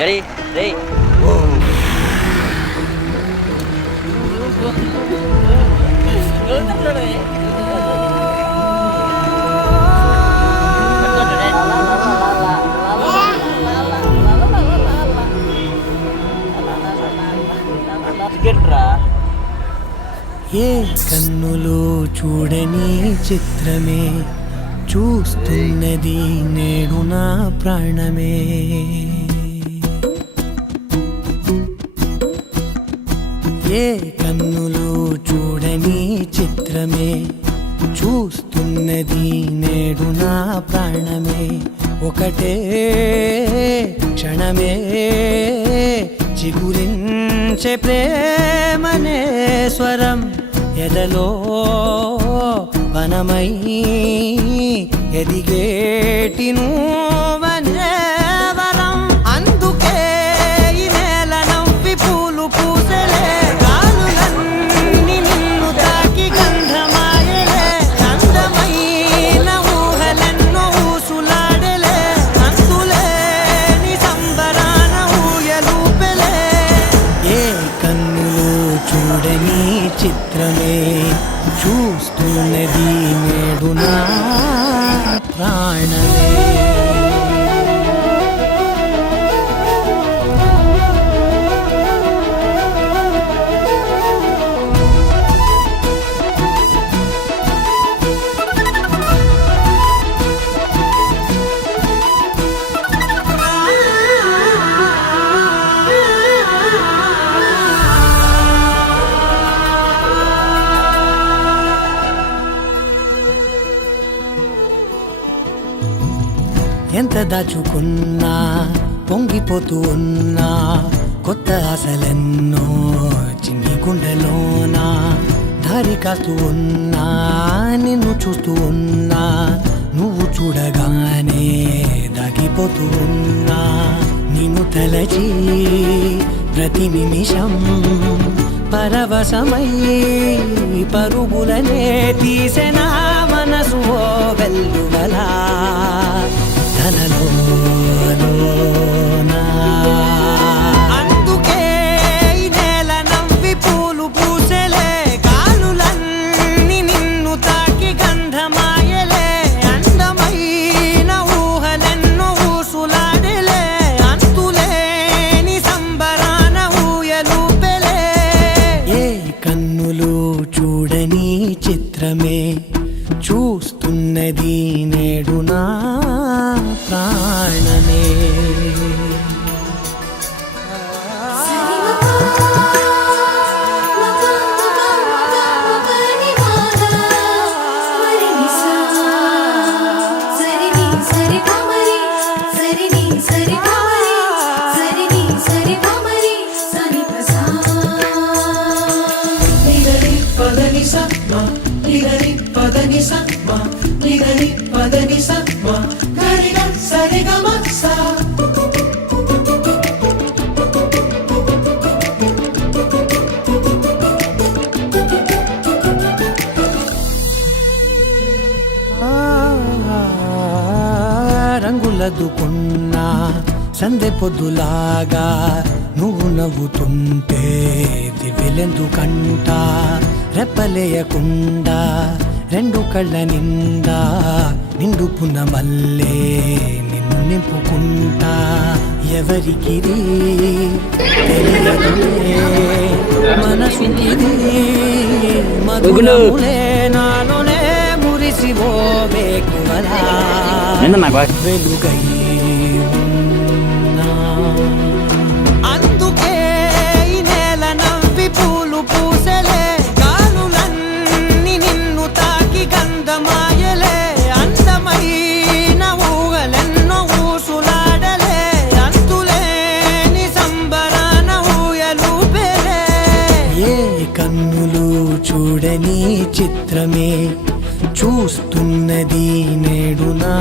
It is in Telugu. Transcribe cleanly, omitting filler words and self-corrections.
రెడీ రెడీ ఏ కన్నులు చూడని చిత్రమే చూస్తున్నది నేడు నా ప్రాణమే. ఏ కన్నులు చూడని చిత్రమే చూస్తున్నది నేడు నా ప్రాణమే. ఒకటే క్షణమే చిగురించే ప్రేమనే స్వరం ఎదలో వనమై ఎదిగేటి నువ్వనే వరం. అందుకే ఈ నేల నవ్వి పూలు పూసలే, గాలులన్నీ నిన్ను తాకి గంధమాయలే. అందమైన ఊహలెన్నో ఊసులాడలే, అంతులేని సంబరాన ఊయలూపెలే. ఏ కన్నులు చూడని చిత్రమే చూస్తున్నది నేడు నా ప్రాణమే. ఎంత దాచుకున్నా పొంగిపోతూ ఉన్నా, కొత్త ఆశలెన్నో చిన్ని గుండెలోనా. దారి కాస్తూ ఉన్నా, నిన్ను చూస్తూ ఉన్నా, నువ్వు చూడగానే దాగిపోతూ ఉన్నా. నిన్ను తలచి ప్రతి నిమిషం పరవశమై పరుగులనే తీసెనా మనసు ఓ వెల్లువలా తనలోనా. అందుకే ఈ నేల నవ్వి పూలు పూసలే, గాలులన్నీ నిన్ను తాకి గంధమాయలే. అందమైన ఊహలెన్నో ఊసులాడలే, అంతులేని సంబరాన ఊయలూపెలే. ఏ కన్నులు చూడని చిత్రమే చూస్తున్నది నేడు నా ప్రాణమే. రంగులదుకున్నా సందె పొద్దులాగా నువ్వు నవ్వుతుంటే దివ్వెలెందుకంట. రెప్పలేయకుండా రెండు కళ్ళ నిండా నిండుకున్న మల్లే నిన్ను నింపుకుంటా. ఎవరికిది తెలియదులే మనసుకిది మధురములే నాలోనే మురిసివో వేకువలా వెలుగై ఉన్నా. అందుకే ఈ నేల నవ్వి పూలు పూసలే, గాలులన్నీ నిన్ను తాకి గంధమాయలే. అందమైన ఊహలెన్నో ఊసులాడలే, అంతులేని సంబరాన ఊయలూపెలే. ఏ కన్నులు చూడని చిత్రమే చూస్తున్నది నేడు నా